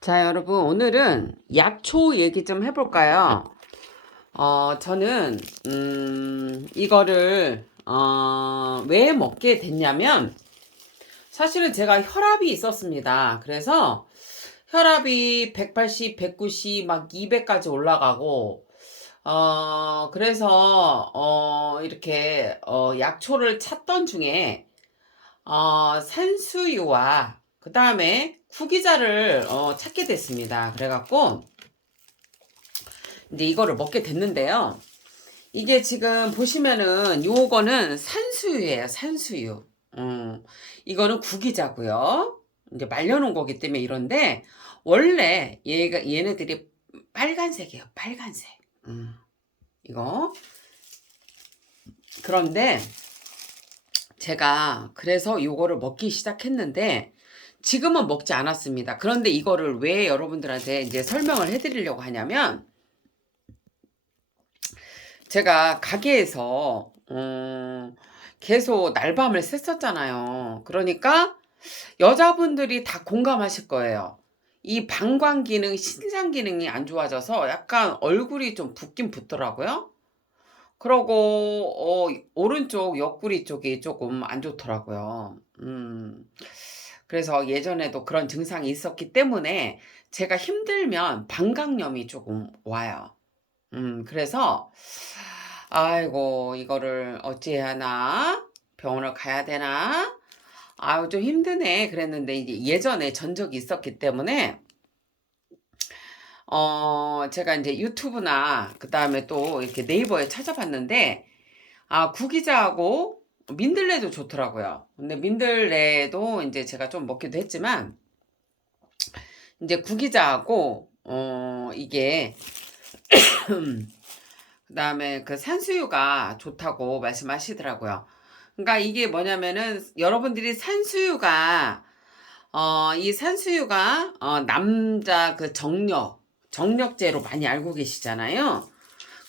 자, 여러분, 오늘은 약초 얘기 좀 해볼까요? 저는, 이거를, 왜 먹게 됐냐면, 사실은 제가 혈압이 있었습니다. 그래서 혈압이 180, 190, 막 200까지 올라가고, 그래서, 이렇게, 약초를 찾던 중에, 산수유와 그 다음에 구기자를 찾게 됐습니다. 그래갖고 이제 이거를 먹게 됐는데요. 이게 지금 보시면은 요거는 산수유예요. 산수유. 이거는 구기자고요. 이제 말려놓은 거기 때문에 이런데 원래 얘네들이 빨간색이에요. 빨간색. 이거. 그런데 제가 그래서 요거를 먹기 시작했는데 지금은 먹지 않았습니다. 그런데 이거를 왜 여러분들한테 이제 설명을 해드리려고 하냐면 제가 가게에서 계속 날밤을 샜었잖아요. 그러니까 여자분들이 다 공감하실 거예요. 이 방광 기능, 신장 기능이 안 좋아져서 약간 얼굴이 좀 붓긴 붓더라고요. 그러고 오른쪽 옆구리 쪽이 조금 안 좋더라고요. 그래서 예전에도 그런 증상이 있었기 때문에 제가 힘들면 방광염이 조금 와요. 그래서 아이고 이거를 어찌해야 하나? 병원을 가야 되나? 아유 좀 힘드네 그랬는데 이제 예전에 전적이 있었기 때문에 제가 이제 유튜브나 그다음에 또 이렇게 네이버에 찾아봤는데 구기자하고 민들레도 좋더라고요. 근데 민들레도 이제 제가 좀 먹기도 했지만 이제 구기자하고 이게 그다음에 그 산수유가 좋다고 말씀하시더라고요. 그러니까 이게 뭐냐면은 여러분들이 산수유가 이 산수유가 남자 그 정력제로 많이 알고 계시잖아요.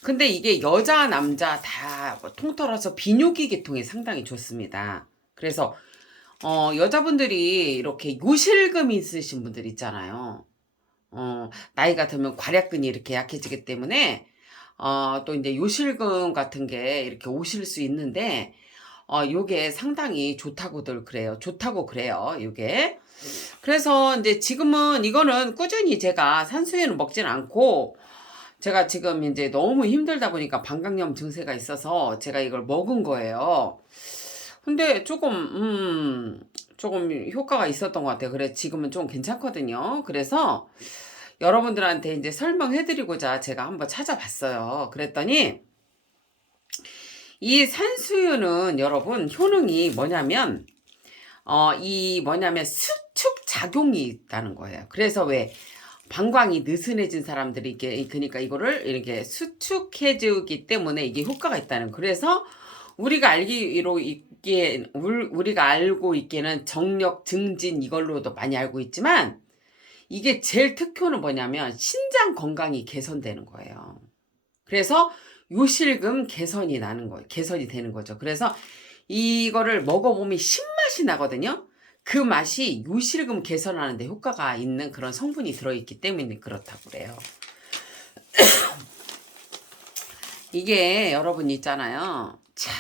근데 이게 여자 남자 다 통틀어서 비뇨기 계통에 상당히 좋습니다. 그래서 여자분들이 이렇게 요실금 있으신 분들 있잖아요. 나이가 들면 괄약근이 이렇게 약해지기 때문에 또 이제 요실금 같은 게 이렇게 오실 수 있는데 요게 상당히 좋다고들 그래요. 좋다고 그래요. 요게. 그래서 이제 지금은 이거는 꾸준히 제가 산수유는 먹진 않고 제가 지금 이제 너무 힘들다 보니까 방광염 증세가 있어서 제가 이걸 먹은 거예요. 근데 조금 효과가 있었던 것 같아요. 그래 지금은 좀 괜찮거든요. 그래서 여러분들한테 이제 설명해드리고자 제가 한번 찾아봤어요. 그랬더니 이 산수유는 여러분 효능이 뭐냐면 이 뭐냐면 수축 작용이 있다는 거예요. 그래서 왜 방광이 느슨해진 사람들이 이게 그러니까 이거를 이렇게 수축해 주기 때문에 이게 효과가 있다는. 그래서 우리가 알기로 있게 우리가 알고 있기는 정력 증진 이걸로도 많이 알고 있지만 이게 제일 특효는 뭐냐면 신장 건강이 개선되는 거예요. 그래서 요실금 개선이 나는 거예요. 개선이 되는 거죠. 그래서 이거를 먹어보면 신맛이 나거든요. 그 맛이 요실금 개선하는 데 효과가 있는 그런 성분이 들어있기 때문에 그렇다고 그래요. 이게 여러분 있잖아요. 참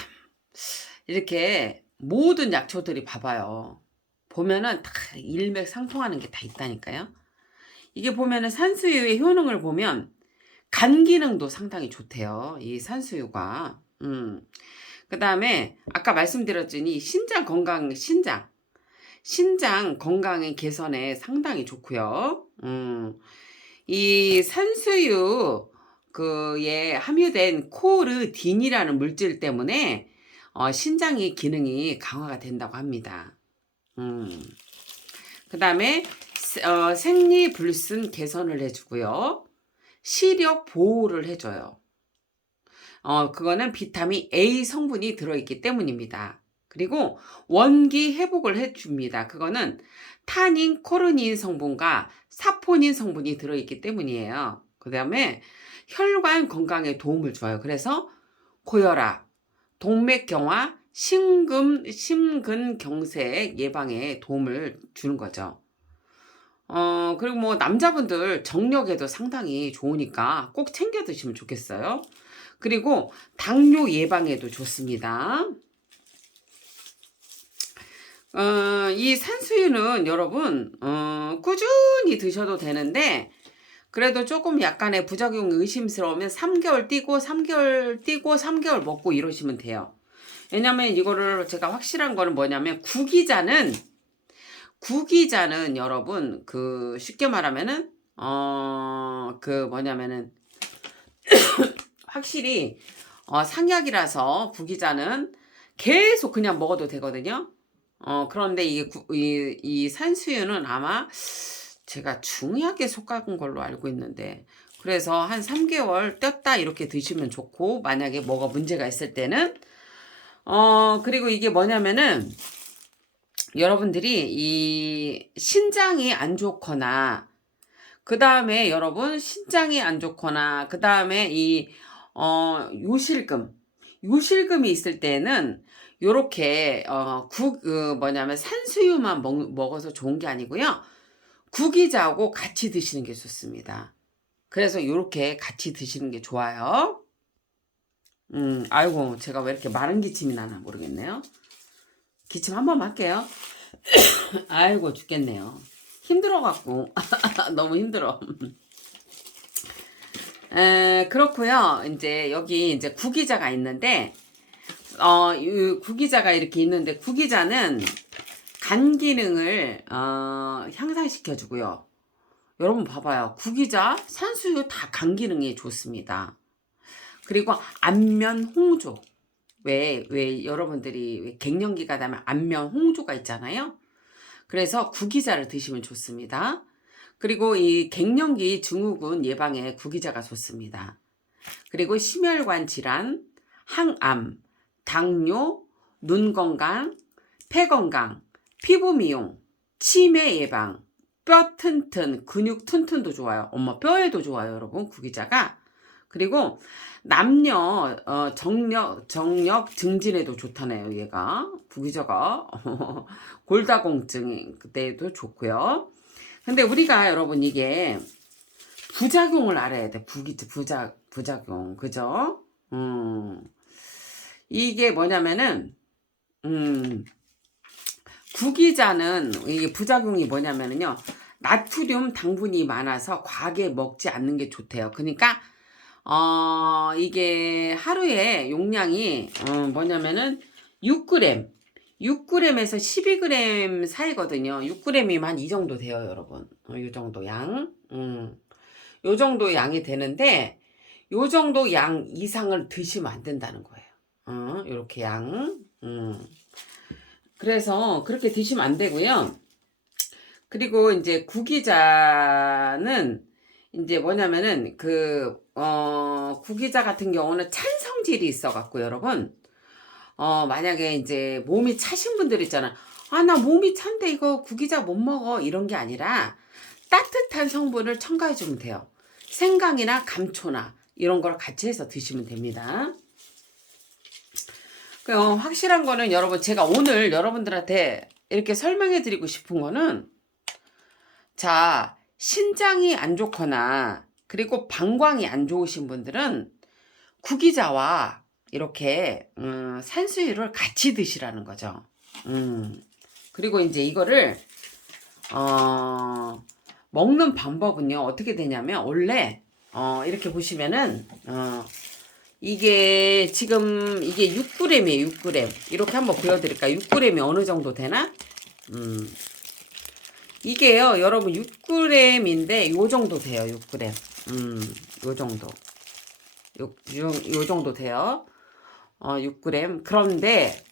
이렇게 모든 약초들이 봐봐요. 보면은 다 일맥상통하는 게 다 있다니까요. 이게 보면은 산수유의 효능을 보면 간 기능도 상당히 좋대요. 이 산수유가. 그 다음에 아까 말씀드렸더니 신장 건강의 개선에 상당히 좋고요. 이 산수유 그에 함유된 코르딘이라는 물질 때문에 신장의 기능이 강화가 된다고 합니다. 그 다음에 생리불순 개선을 해주고요. 시력 보호를 해줘요. 그거는 비타민 A 성분이 들어있기 때문입니다. 그리고 원기 회복을 해줍니다. 그거는 타닌, 코르닌 성분과 사포닌 성분이 들어있기 때문이에요. 그 다음에 혈관 건강에 도움을 줘요. 그래서 고혈압, 동맥경화, 심근경색 예방에 도움을 주는 거죠. 그리고 뭐 남자분들 정력에도 상당히 좋으니까 꼭 챙겨 드시면 좋겠어요. 그리고 당뇨 예방에도 좋습니다. 이 산수유는 여러분 꾸준히 드셔도 되는데 그래도 조금 약간의 부작용이 의심스러우면 3개월 띄고 3개월 띄고 3개월 먹고 이러시면 돼요. 왜냐면 이거를 제가 확실한 거는 뭐냐면 구기자는 여러분 그 쉽게 말하면은 그 뭐냐면은 확실히 상약이라서 구기자는 계속 그냥 먹어도 되거든요. 그런데 이 산수유는 아마 제가 중약에 속한 걸로 알고 있는데 그래서 한 3개월 뗐다 이렇게 드시면 좋고 만약에 뭐가 문제가 있을 때는 그리고 이게 뭐냐면은 여러분들이 이 신장이 안 좋거나 그 다음에 여러분 신장이 안 좋거나 그 다음에 이 요실금이 있을 때는 요렇게 뭐냐면 산수유만 먹어서 좋은 게 아니고요. 구기자하고 같이 드시는 게 좋습니다. 그래서 요렇게 같이 드시는 게 좋아요. 아이고 제가 왜 이렇게 마른 기침이 나나 모르겠네요. 기침 한 번만 할게요. 아이고 죽겠네요. 힘들어갖고 너무 힘들어. 그렇고요. 이제 여기 이제 구기자가 있는데 이 구기자가 이렇게 있는데 구기자는 간 기능을 향상시켜 주고요. 여러분 봐봐요. 구기자, 산수유 다 간 기능에 좋습니다. 그리고 안면 홍조. 왜 여러분들이 왜 갱년기가 되면 안면 홍조가 있잖아요. 그래서 구기자를 드시면 좋습니다. 그리고 이 갱년기 증후군 예방에 구기자가 좋습니다. 그리고 심혈관 질환, 항암, 당뇨, 눈 건강, 폐 건강, 피부 미용, 치매 예방, 뼈 튼튼, 근육 튼튼도 좋아요. 엄마 뼈에도 좋아요, 여러분. 구기자가. 그리고 남녀 정력 증진에도 좋다네요, 얘가. 구기자가. 골다공증 그때도 좋고요. 근데 우리가 여러분 이게 부작용을 알아야 돼. 부작용. 그죠? 이게 뭐냐면은 구기자는 이게 부작용이 뭐냐면은요. 나트륨 당분이 많아서 과하게 먹지 않는 게 좋대요. 그러니까 이게 하루에 용량이 뭐냐면은 6g에서 12g 사이거든요. 6g이면 한 이 정도 돼요, 여러분. 이 정도 양. 요 정도 양이 되는데 요 정도 양 이상을 드시면 안 된다는 거예요. 요렇게 양. 그래서 그렇게 드시면 안 되고요. 그리고 이제 구기자는 이제 뭐냐면은 구기자 같은 경우는 찬성질이 있어 갖고 여러분 만약에 이제 몸이 차신 분들 있잖아. 아, 나 몸이 찬데 이거 구기자 못 먹어. 이런 게 아니라 따뜻한 성분을 첨가해 주면 돼요. 생강이나 감초나 이런 걸 같이 해서 드시면 됩니다. 확실한 거는 여러분 제가 오늘 여러분들한테 이렇게 설명해 드리고 싶은 거는 자, 신장이 안 좋거나 그리고 방광이 안 좋으신 분들은 구기자와 이렇게 산수유를 같이 드시라는 거죠. 그리고 이제 이거를 먹는 방법은요 어떻게 되냐면 원래 이렇게 보시면은 이게 지금 이게 6g이에요. 6g 이렇게 한번 보여드릴까요? 6g이 어느 정도 되나? 이게요 여러분 6g인데 요 정도 돼요. 6g 요 정도 요 정도 돼요. 6g. 그런데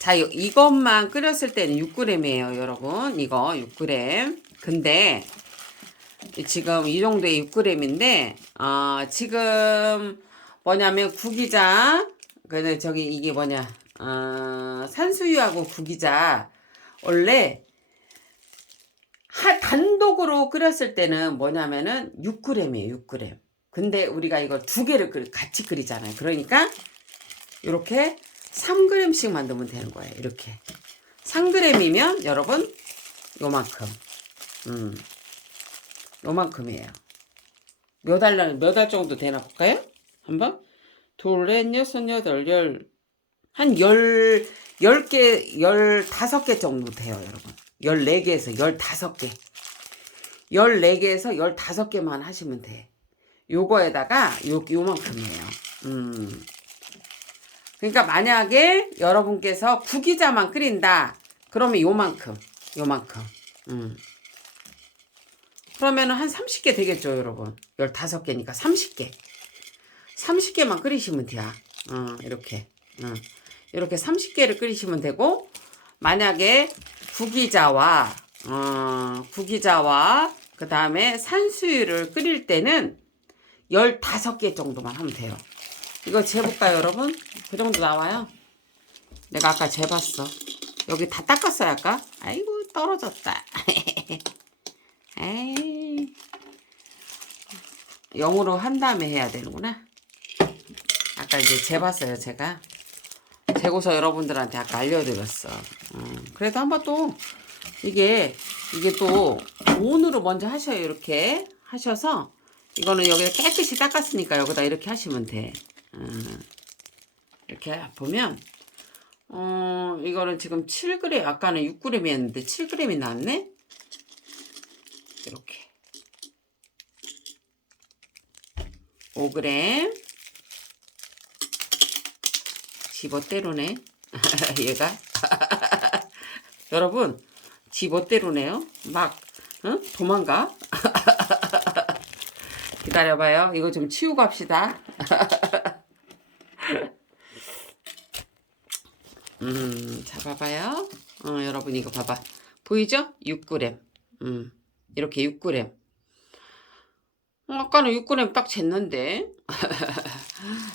자 이것만 끓였을 때는 6g이에요 여러분. 이거 6g. 근데 지금 이 정도의 6g인데 지금 뭐냐면 구기자 근데 저기 이게 뭐냐 산수유하고 구기자 원래 단독으로 끓였을 때는 뭐냐면은 6g이에요. 6g. 근데 우리가 이걸 두 개를 같이 끓이잖아요. 그러니까 이렇게 3g씩 만들면 되는 거예요. 이렇게 3g이면 여러분 요만큼 요만큼이에요. 몇 알 정도 되나 볼까요? 한번. 둘, 넷, 여섯, 여덟, 열. 한 10개, 15개 정도 돼요, 여러분. 14개에서 15개. 14개에서 15개만 하시면 돼. 요거에다가 요만큼이에요. 그러니까 만약에 여러분께서 구기자만 끓인다. 그러면 요만큼. 그러면은 한 30개 되겠죠, 여러분. 15개니까 30개. 30개만 끓이시면 돼요. 이렇게. 이렇게 30개를 끓이시면 되고, 만약에 구기자와 그 다음에 산수유를 끓일 때는 15개 정도만 하면 돼요. 이거 재볼까요, 여러분? 그 정도 나와요. 내가 아까 재봤어. 여기 다 닦았어요, 아까? 아이고, 떨어졌다. 에이. 0으로 한 다음에 해야 되는구나. 아까 이제 재봤어요, 제가. 재고서 여러분들한테 아까 알려드렸어. 그래도 한번 또, 이게 또, 온으로 먼저 하셔요, 이렇게. 하셔서, 이거는 여기다 깨끗이 닦았으니까 여기다 이렇게 하시면 돼. 이렇게 보면, 이거는 지금 7g, 아까는 6g이었는데 7g이 나왔네? 이렇게. 5g. 지멋대로네. 얘가. 여러분, 지멋대로네요. 막, 도망가. 기다려봐요. 이거 좀 치우고 합시다. 잡아봐요. 여러분 이거 봐봐. 보이죠? 6g. 이렇게 6g. 아까는 6g 딱 쟀는데.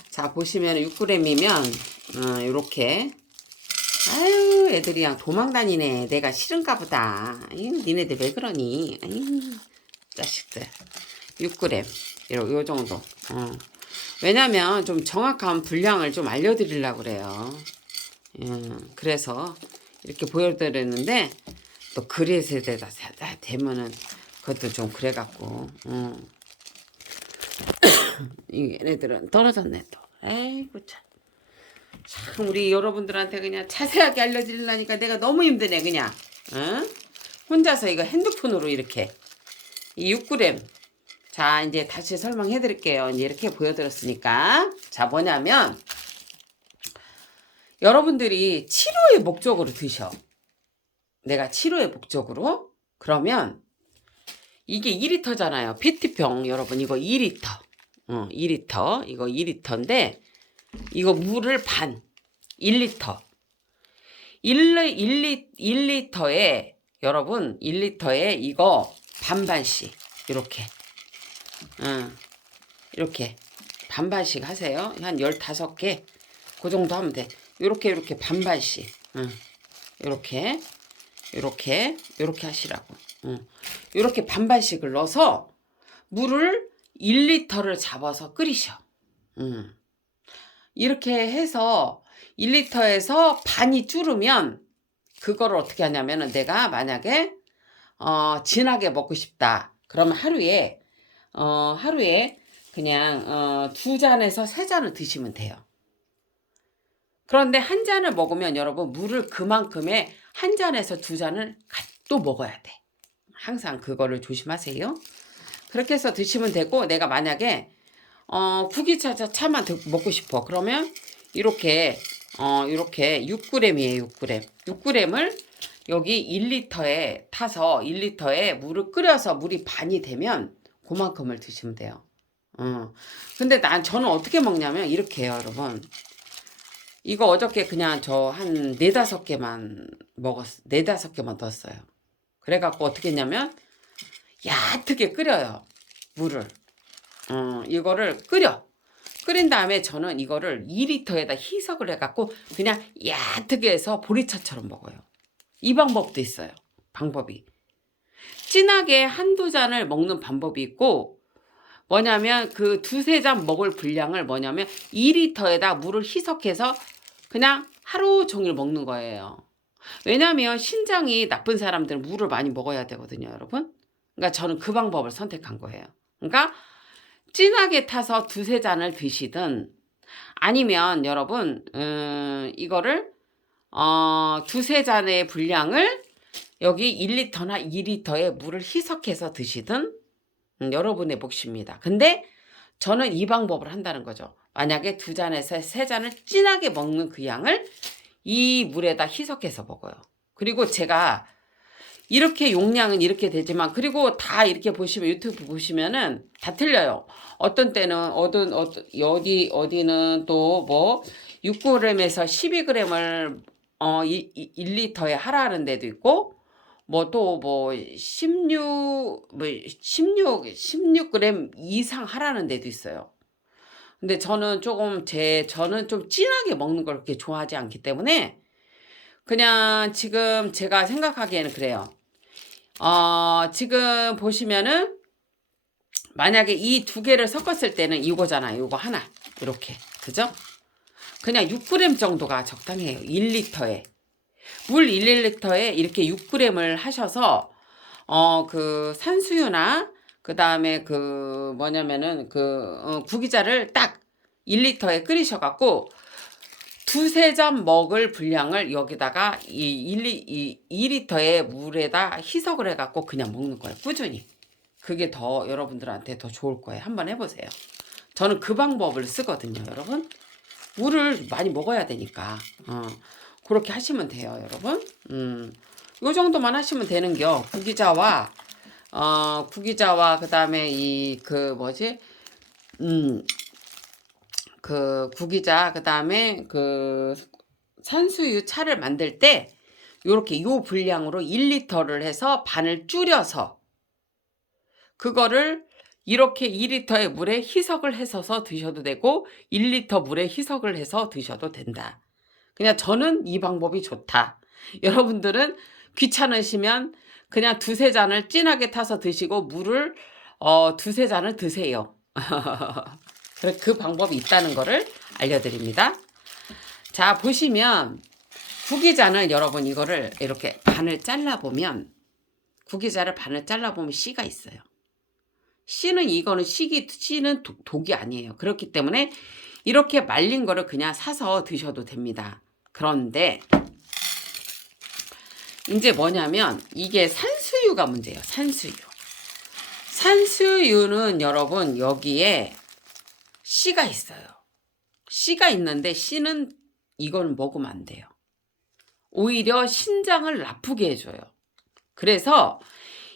자, 보시면 6g이면, 요렇게. 아유, 애들이 그냥 도망다니네. 내가 싫은가 보다. 아유, 니네들 왜 그러니? 아유, 자식들. 6g. 요 정도. 왜냐면 좀 정확한 분량을 좀 알려드리려고 그래요. 그래서 이렇게 보여드렸는데, 또 그릇에다 대면은 그것도 좀 그래갖고, 얘네들은 떨어졌네 또. 에이구 참 우리 여러분들한테 그냥 자세하게 알려드리려니까 내가 너무 힘드네 그냥. 혼자서 이거 핸드폰으로 이렇게 이 6g. 자 이제 다시 설명해 드릴게요. 이제 이렇게 보여드렸으니까. 자 뭐냐면 여러분들이 치료의 목적으로 드셔. 내가 치료의 목적으로. 그러면 이게 2리터잖아요. PT병 여러분 이거 2리터. 2리터. 이거 2리터인데 이거 물을 반. 1리터. 1리터에 여러분 1리터에 이거 반반씩 이렇게. 이렇게 반반씩 하세요. 한 15개. 그 정도 하면 돼. 이렇게 반반씩. 이렇게 하시라고. 이렇게 반반씩을 넣어서 물을 1리터를 잡아서 끓이셔. 이렇게 해서 1리터에서 반이 줄으면 그거를 어떻게 하냐면은 내가 만약에 진하게 먹고 싶다. 그러면 하루에 그냥 2잔에서 3잔을 드시면 돼요. 그런데 한 잔을 먹으면 여러분 물을 그만큼의 한 잔에서 2잔을 또 먹어야 돼. 항상 그거를 조심하세요. 그렇게 해서 드시면 되고 내가 만약에 구기차만 먹고 싶어. 그러면 이렇게 6g이에요. 6g. 6g을 여기 1리터에 타서 1리터에 물을 끓여서 물이 반이 되면 그만큼을 드시면 돼요. 근데 저는 어떻게 먹냐면 이렇게 해요, 여러분. 이거 어저께 그냥 저 한 4-5개만 먹었어. 4-5개만 넣었어요. 그래갖고 어떻게 했냐면 얕게 끓여요. 물을. 이거를 끓인 다음에 저는 이거를 2리터에다 희석을 해갖고 그냥 얕게 해서 보리차처럼 먹어요. 이 방법도 있어요. 방법이. 진하게 1-2잔을 먹는 방법이 있고 뭐냐면 그 2-3잔 먹을 분량을 뭐냐면 2리터에다 물을 희석해서 그냥 하루 종일 먹는 거예요. 왜냐면 신장이 나쁜 사람들은 물을 많이 먹어야 되거든요, 여러분. 그러니까 저는 그 방법을 선택한 거예요. 그러니까 진하게 타서 두세 잔을 드시든 아니면 여러분 이거를 두세 잔의 분량을 여기 1리터나 2리터의 물을 희석해서 드시든 여러분의 몫입니다. 근데 저는 이 방법을 한다는 거죠. 만약에 두 잔에서 세 잔을 진하게 먹는 그 양을 이 물에다 희석해서 먹어요. 그리고 제가 이렇게 용량은 이렇게 되지만 그리고 다 이렇게 보시면 유튜브 보시면은 다 틀려요. 어떤 때는 어디는 또 뭐 6g에서 12g을 1리터에 하라는 데도 있고 뭐 또 뭐 16g 이상 하라는 데도 있어요. 근데 저는 좀 진하게 먹는 걸 그렇게 좋아하지 않기 때문에 그냥 지금 제가 생각하기에는 그래요. 지금 보시면은 만약에 이 두 개를 섞었을 때는 이거잖아요. 이거 하나. 이렇게. 그죠? 그냥 6g 정도가 적당해요. 1리터에. 물 1리터에 이렇게 6g을 하셔서 그 산수유나 그다음에 그 뭐냐면은 그 구기자를 딱 1리터에 끓이셔 갖고 두세 잔 먹을 분량을 여기다가 이 2리터의 물에다 희석을 해갖고 그냥 먹는 거예요. 꾸준히. 그게 더 여러분들한테 더 좋을 거예요. 한번 해보세요. 저는 그 방법을 쓰거든요, 여러분. 물을 많이 먹어야 되니까. 그렇게 하시면 돼요, 여러분. 요 정도만 하시면 되는겨. 구기자와 그다음에 그 뭐지? 그 구기자 그다음에 그 산수유 차를 만들 때 요렇게 요 분량으로 1리터를 해서 반을 줄여서 그거를 이렇게 2리터의 물에 희석을 해서 드셔도 되고 1리터 물에 희석을 해서 드셔도 된다. 그냥 저는 이 방법이 좋다. 여러분들은 귀찮으시면 그냥 두세 잔을 진하게 타서 드시고 물을 두세 잔을 드세요. 그 방법이 있다는 거를 알려드립니다. 자, 보시면 구기자는 여러분 이거를 이렇게 반을 잘라보면 구기자를 반을 잘라보면 씨가 있어요. 씨는 이거는 씨는 독이 아니에요. 그렇기 때문에 이렇게 말린 거를 그냥 사서 드셔도 됩니다. 그런데 이제 뭐냐면 이게 산수유가 문제예요. 산수유. 산수유는 여러분 여기에 씨가 있어요. 씨가 있는데 씨는 이건 먹으면 안 돼요. 오히려 신장을 나쁘게 해줘요. 그래서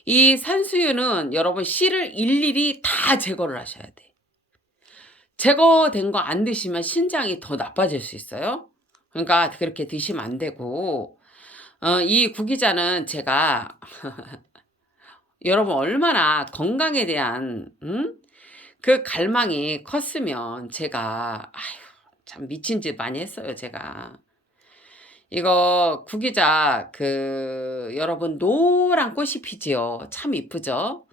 이 산수유는 여러분 씨를 일일이 다 제거를 하셔야 돼. 제거된 거 안 드시면 신장이 더 나빠질 수 있어요. 그러니까 그렇게 드시면 안 되고 이 구기자는 제가 여러분 얼마나 건강에 대한 그 갈망이 컸으면 제가 참 미친 짓 많이 했어요. 제가 이거 구기자 여러분 노란 꽃이 피지요. 참 이쁘죠.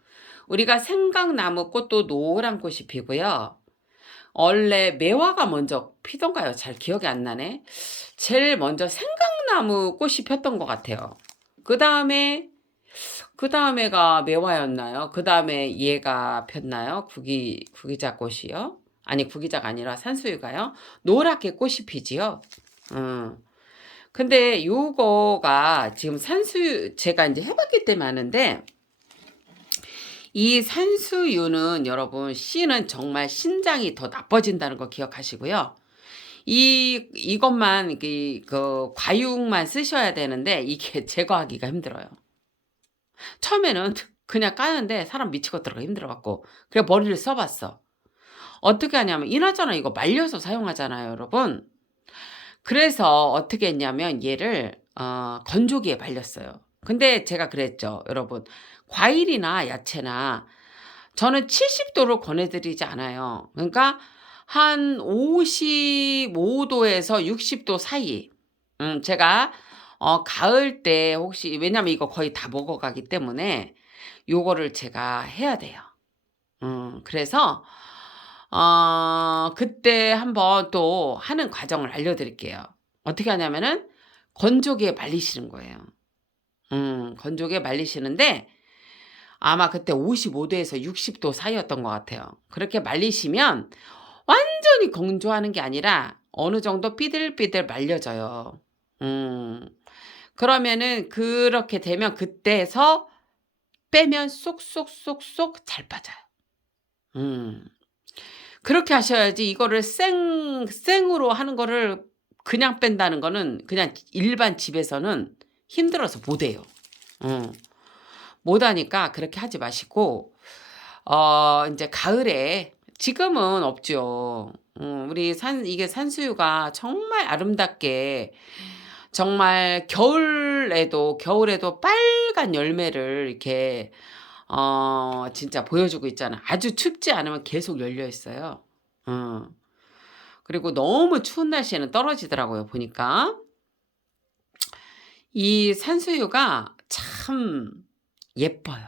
우리가 생강나무 꽃도 노란 꽃이 피고요. 원래 매화가 먼저 피던가요? 잘 기억이 안 나네. 제일 먼저 생강나무 꽃이 폈던 것 같아요. 그 다음에가 매화였나요? 그 다음에 얘가 폈나요? 구기자 꽃이요? 아니 구기자가 아니라 산수유가요. 노랗게 꽃이 피지요. 근데 요거가 지금 산수유 제가 이제 해봤기 때문에 아는데 이 산수유는 여러분 씨는 정말 신장이 더 나빠진다는 거 기억하시고요. 이것만 그 과육만 쓰셔야 되는데 이게 제거하기가 힘들어요. 처음에는 그냥 까는데 사람 미치겠더라고 힘들어갖고 그래 머리를 써봤어. 어떻게 하냐면 이나저나 이거 말려서 사용하잖아요, 여러분. 그래서 어떻게 했냐면 얘를 건조기에 말렸어요. 근데 제가 그랬죠, 여러분. 과일이나 야채나 저는 70도를 권해드리지 않아요. 그러니까 한 55도에서 60도 사이. 제가 가을 때 혹시 왜냐면 이거 거의 다 먹어가기 때문에 요거를 제가 해야 돼요. 그래서 그때 한번 또 하는 과정을 알려드릴게요. 어떻게 하냐면은 건조기에 말리시는 거예요. 건조기에 말리시는데 아마 그때 55도에서 60도 사이였던 것 같아요. 그렇게 말리시면 완전히 건조하는 게 아니라 어느 정도 삐들삐들 말려져요. 음. 그러면은 그렇게 되면 그때서 빼면 쏙쏙쏙쏙 잘 빠져요. 음. 그렇게 하셔야지 이거를 생으로 하는 거를 그냥 뺀다는 거는 그냥 일반 집에서는 힘들어서 못 해요. 못 하니까 그렇게 하지 마시고 인제 가을에 지금은 없죠. 우리 이게 산수유가 정말 아름답게 정말 겨울에도 빨간 열매를 이렇게 진짜 보여주고 있잖아. 아주 춥지 않으면 계속 열려 있어요. 어. 그리고 너무 추운 날씨에는 떨어지더라고요, 보니까. 이 산수유가 참 예뻐요.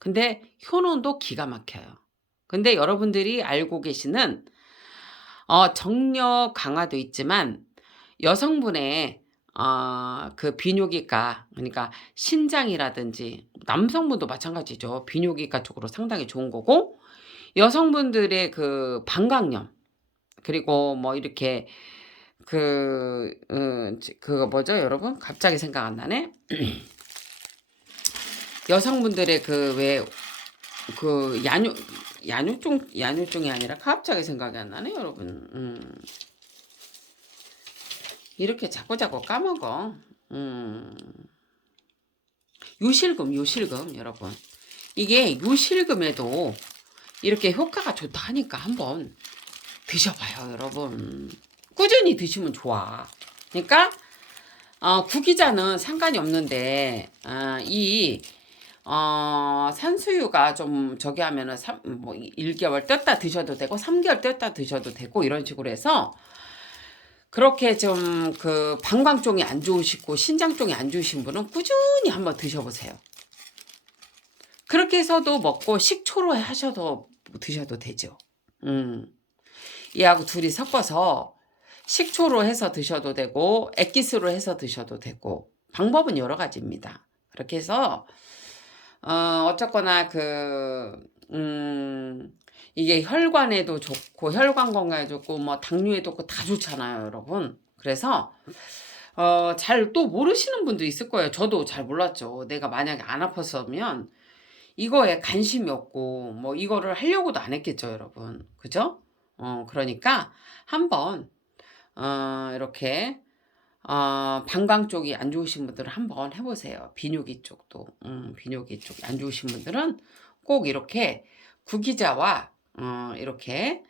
근데 효능도 기가 막혀요. 근데 여러분들이 알고 계시는 정력 강화도 있지만 여성분의 그 비뇨기과, 그러니까 신장이라든지 남성분도 마찬가지죠. 비뇨기과 쪽으로 상당히 좋은 거고, 여성분들의 그 방광염, 그리고 뭐 이렇게 그거 뭐죠, 여러분? 갑자기 생각 안 나네. 여성분들의 야뇨종이 아니라 갑자기 생각이 안 나네, 여러분. 이렇게 자꾸자꾸 까먹어. 요실금, 여러분. 이게 요실금에도 이렇게 효과가 좋다 하니까 한번 드셔봐요, 여러분. 꾸준히 드시면 좋아. 그러니까 구기자는 상관이 없는데 이 산수유가 좀 저기 하면은 1개월 뗐다 드셔도 되고 3개월 뗐다 드셔도 되고 이런 식으로 해서, 그렇게 좀 그 방광 쪽이 안 좋으시고 신장 쪽이 안 좋으신 분은 꾸준히 한번 드셔보세요. 그렇게 해서도 먹고 식초로 하셔도 드셔도 되죠. 얘하고 둘이 섞어서 식초로 해서 드셔도 되고 액기스로 해서 드셔도 되고 방법은 여러 가지입니다. 그렇게 해서 어쨌거나 이게 혈관에도 좋고 혈관 건강에 좋고 뭐 당뇨에도 좋고 다 좋잖아요, 여러분. 그래서 잘 또 모르시는 분도 있을 거예요. 저도 잘 몰랐죠. 내가 만약에 안 아팠으면 이거에 관심이 없고 뭐 이거를 하려고도 안 했겠죠, 여러분. 그죠? 그러니까 한번 이렇게 방광 쪽이 안 좋으신 분들은 한번 해보세요. 비뇨기 쪽도. 비뇨기 쪽이 안 좋으신 분들은 꼭 이렇게 구기자와 이렇게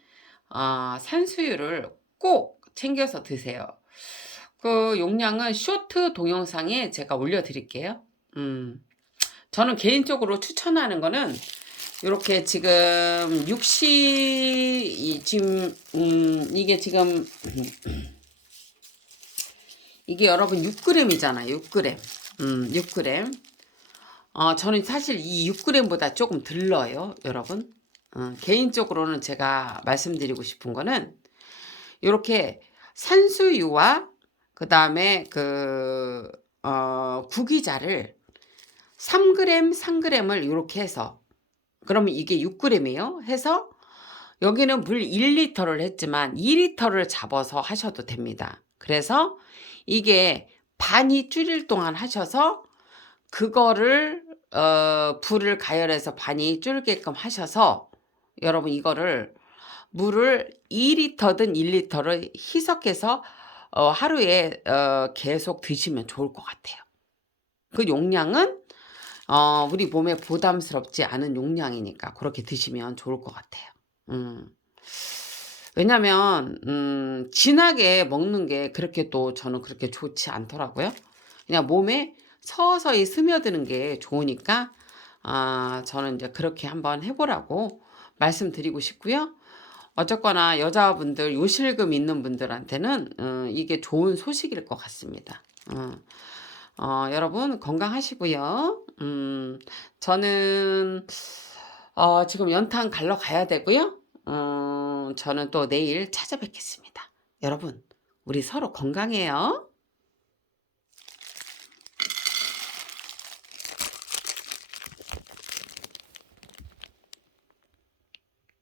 산수유를 꼭 챙겨서 드세요. 그 용량은 쇼트 동영상에 제가 올려드릴게요. 저는 개인적으로 추천하는 거는 이렇게 지금 이게 지금 이게 여러분 6g이잖아요. 6g. 6g. 저는 사실 이 6g보다 조금 들러요, 여러분. 개인적으로는 제가 말씀드리고 싶은 거는 이렇게 산수유와 그 다음에 구기자를 3g, 3g을 이렇게 해서, 그러면 이게 6g이에요. 해서 여기는 물 1리터를 했지만 2리터를 잡아서 하셔도 됩니다. 그래서 이게 반이 줄일 동안 하셔서 그거를 불을 가열해서 반이 줄게끔 하셔서 여러분 이거를 물을 2리터든 1리터를 희석해서 하루에 계속 드시면 좋을 것 같아요. 그 용량은 우리 몸에 부담스럽지 않은 용량이니까 그렇게 드시면 좋을 것 같아요. 왜냐면 진하게 먹는 게 그렇게 또 저는 그렇게 좋지 않더라고요. 그냥 몸에 서서히 스며드는 게 좋으니까 저는 이제 그렇게 한번 해보라고 말씀드리고 싶고요. 어쨌거나 여자분들 요실금 있는 분들한테는 이게 좋은 소식일 것 같습니다. 여러분 건강하시고요. 저는 지금 연탄 갈러 가야 되고요. 저는 또 내일 찾아뵙겠습니다. 여러분 우리 서로 건강해요.